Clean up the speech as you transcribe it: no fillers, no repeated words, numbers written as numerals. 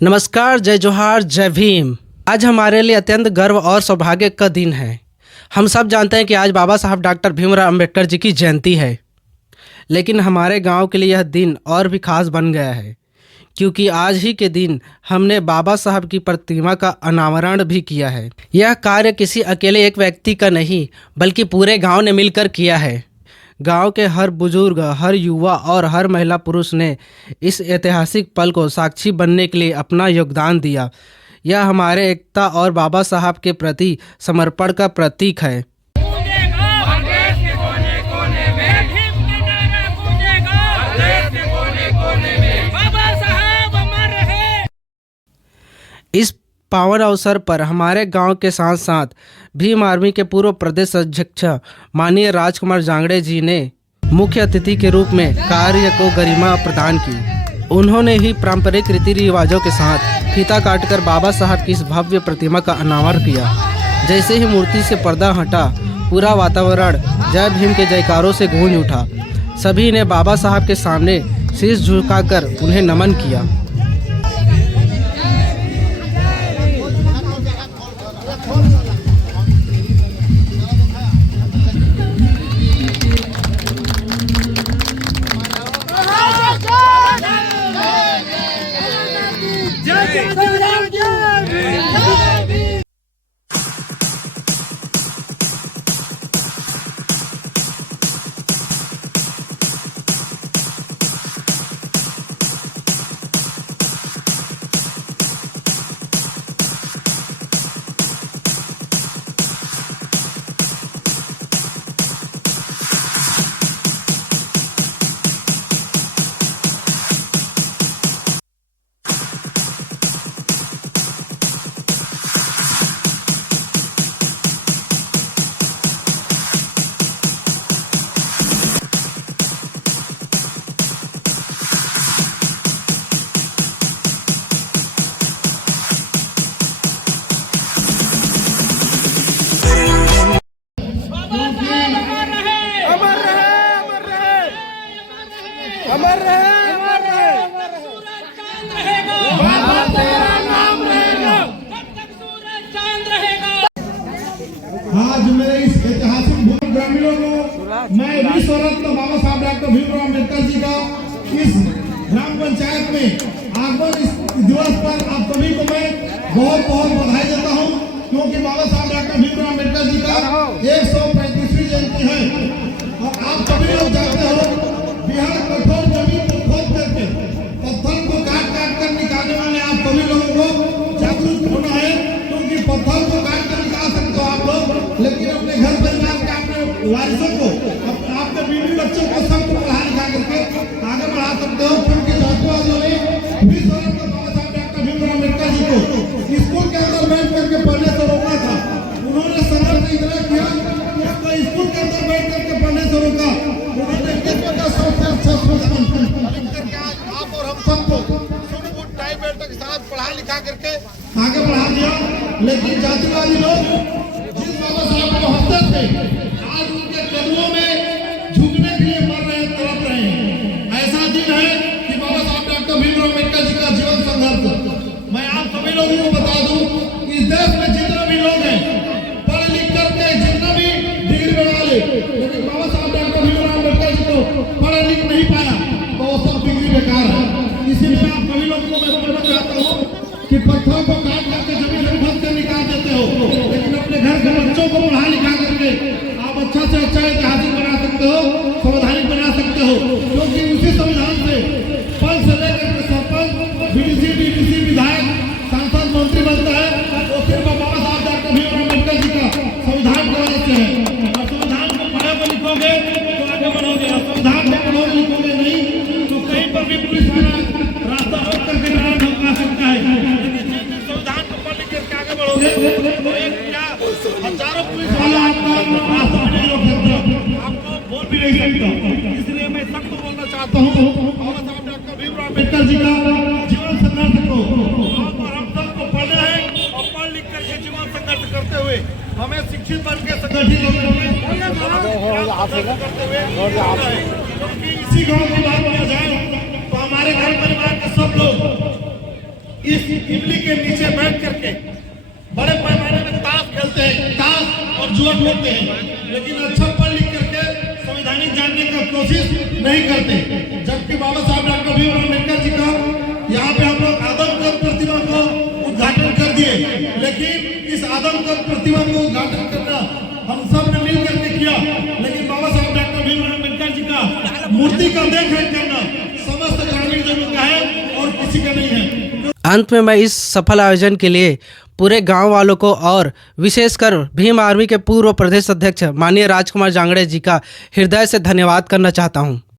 नमस्कार, जय जोहार, जय भीम। आज हमारे लिए अत्यंत गर्व और सौभाग्य का दिन है। हम सब जानते हैं कि आज बाबा साहब डॉक्टर भीमराव अंबेडकर जी की जयंती है, लेकिन हमारे गांव के लिए यह दिन और भी खास बन गया है, क्योंकि आज ही के दिन हमने बाबा साहब की प्रतिमा का अनावरण भी किया है। यह कार्य किसी अकेले एक व्यक्ति का नहीं, बल्कि पूरे गांव ने मिलकर किया है। गांव के हर बुजुर्ग, हर युवा और हर महिला पुरुष ने इस ऐतिहासिक पल को साक्षी बनने के लिए अपना योगदान दिया। यह हमारे एकता और बाबा साहब के प्रति समर्पण का प्रतीक है। इस पावन अवसर पर हमारे गांव के साथ साथ भीम आर्मी के पूर्व प्रदेश अध्यक्ष माननीय राजकुमार जांगड़े जी ने मुख्य अतिथि के रूप में कार्य को गरिमा प्रदान की। उन्होंने ही पारंपरिक रीति रिवाजों के साथ फीता काटकर बाबा साहब की इस भव्य प्रतिमा का अनावरण किया। जैसे ही मूर्ति से पर्दा हटा, पूरा वातावरण जय भीम के जयकारों से गूंज उठा। सभी ने बाबा साहब के सामने शीश झुकाकर उन्हें नमन किया। अमर रहे, अमर रहे, बाबा तेरा नाम रहेगा, तब तक सूरज चांद रहेगा। आज मेरे इस ऐतिहासिक भूमि ग्रामीणों को मैं विश्व रत्न बाबा साहब डॉक्टर भीमराव अम्बेडकर जी का इस ग्राम पंचायत में आगमन इस दिवस पर आप सभी को मैं बहुत बहुत बधाई देता हूँ, क्योंकि बाबा साहब डॉक्टर भीमराव अम्बेडकर जी का 135वीं जयंती है। और आप सभी लोग जानते हो, बिहार कठोर जमीन को खोद करके पत्थर को काट काट कर निकालने वाले आप सभी लोगों को जागरूक होना है, क्योंकि पत्थर को काट कर निकाल सकते हो आप लोग, लेकिन अपने घर परिवार के अपने वारिसों को, आपके बीवी बच्चों को सबको पढ़ा लिखा करके आगे बढ़ा सकते हो। क्योंकि जातिवादियों ने विश्व रत्न बाबा साहब डॉक्टर भीमराव अम्बेडकर जी को स्कूल के अंदर बैठ करके पढ़ने से रोका था। उन्होंने संघर्ष इतना किया कि स्कूल के अंदर बैठ करके पढ़ने से रोका। उन्होंने विश्व का सबसे अच्छा करके आज आप और हम सबको सुन टाई बेल्ट के साथ पढ़ा लिखा करके आगे बढ़ा दिया। लेकिन जातिवादी लोग जिस बाबा साहब को हत्या थे, आज उनके कदमों में झुकने के लिए मर रहे, तड़प रहे हैं। ऐसा दिन है कि बाबा साहब डॉक्टर भीमराव अम्बेडकर जी का जीवन संघर्ष। मैं आप सभी लोगों को बता दूं, इस देश में जितने भी लोग हैं, पढ़ लिख करके जितना भी डिग्री बना ले, लेकिन बाबा साहब डॉक्टर भीमराव अम्बेडकर जी को पढ़ लिख नहीं पाया तो वो सब डिग्री बेकार है। इसीलिए आप सभी लोगों को मैं बोलना चाहता हूँ कि पत्थरों को काट करके जमीन से फंस कर निकाल देते हो, लेकिन अपने घर के बच्चों को पढ़ा लिखा करके आप अच्छा से अच्छा ऐतिहासिक बना सकते हो, संवैधानिक बना सकते हो। क्योंकि उसी संविधान से पल से लेकर के सरपंच, बीडीसी, डीडीसी, विधायक, सांसद, मंत्री बनता है, वो सिर्फ बाबा साहब डॉक्टर भीमराव अम्बेडकर जी का संविधान की वजह से है। और संविधान को पढ़ोगे लिखोगे तो आगे बढ़ोगे, और संविधान को पढ़ोगे लिखोगे नहीं तो कहीं पर भी पुलिस वाला रास्ता रोक करके नारा ठोका सकता है। संविधान को पढ़ लिख करके आगे बढ़ोगे तो एक क्या हजारों पुलिस वाला आपका रास्ता नहीं रोक सकता, आपको बोल भी नहीं सकता। इसलिए मैं सबको बोलना चाहता हूँ, बाबा साहब डॉक्टर भीमराव अम्बेडकर जी का जीवन संघर्ष को आप और हम सबको पढ़ना है, और पढ़ लिख करके जीवन संघर्ष करते हुए हमें शिक्षित बन के संगठित करते हुए क्योंकि इसी गांव की बात किया जाए तो हमारे घर परिवार के सब लोग इस इमली के नीचे बैठ करके बड़े पैमाने में ताश खेलते हैं, ताश और जुआ खेलते हैं, लेकिन अच्छा पढ़ लिख करके संवैधानिक जानने का कोशिश नहीं करते। जबकि बाबा साहब डॉक्टर भीमराव अम्बेडकर जी का यहाँ पे हम लोग आदमकद प्रतिमा को उद्घाटन कर दिए, लेकिन इस आदमकद प्रतिमा को उद्घाटन करना हम सब ने मिल करके किया, लेकिन बाबा साहब डॉक्टर भीमराव अम्बेडकर जी का मूर्ति का देख रेख करना समस्त ग्रामीण जनों का है और किसी का नहीं है। अंत में मैं इस सफल आयोजन के लिए पूरे गांव वालों को और विशेषकर भीम आर्मी के पूर्व प्रदेश अध्यक्ष माननीय राजकुमार जांगड़े जी का हृदय से धन्यवाद करना चाहता हूं।